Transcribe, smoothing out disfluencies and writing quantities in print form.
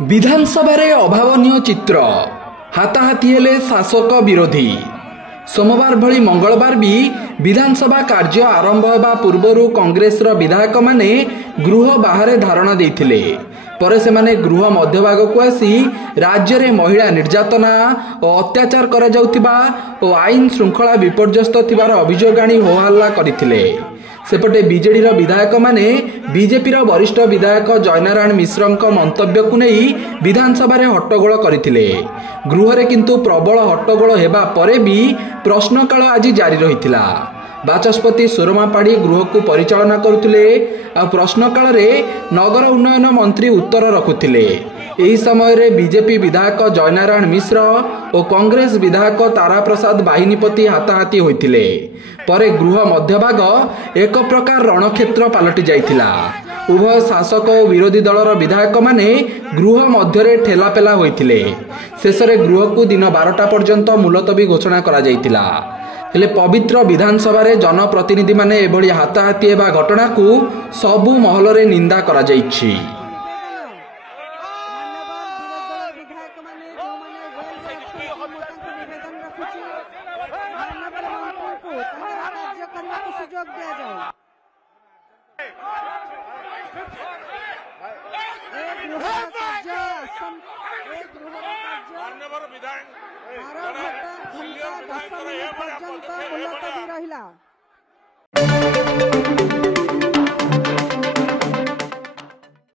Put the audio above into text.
विधानसभा अभावनीय चित्र हाथाहाथी हेले शासक विरोधी। सोमवार भली मंगलवार भी विधानसभा कार्य आरंभ होगा पूर्व कांग्रेस विधायक माने गृह बाहर धारणा देथिले। पर से माने गृह मध्यभाग को आसी राज्य में महिला निर्यातना और अत्याचार करा जाउथिबा और आईन श्रृंखला विपर्यस्त थिबार अभियोग आनी होहल्ला करथिले। सेपटे बीजेडी विधायक माने बीजेपी वरिष्ठ विधायक जयनारायण मिश्र मंतव्य को नहीं विधानसभा हट्टगोल करथिले। गृह रे किंतु प्रबल हट्टगोल हेबा परे भी प्रश्नकाल आज जारी रहिथिला। बाचस्पति सुरमा पाड़ी गृह को परिचालना करुथिले आ प्रश्नकाल रे नगर उन्नयन मंत्री उत्तर रखुथिले। एही समय रे बीजेपी विधायक जयनारायण मिश्र और कांग्रेस विधायक तारा प्रसाद बाहिनीपति हाथाहाथी होइथिले। परे गृह मध्यभाग एक प्रकार रणक्षेत्र पलटि जाइथिला। उभय शासक और विरोधी दलर विधायक माने गृह मध्य ठेलापेला होइथिले। शेष में गृह को दिन 12टा पर्यंत मुलतवी घोषणा करा जाइथिला। हेले पवित्र विधानसभा रे जनप्रतिनिधि माने एभली हाथाहाथी हेबा घटना को सबु महल रे निंदा करा जाइछि। रहिला।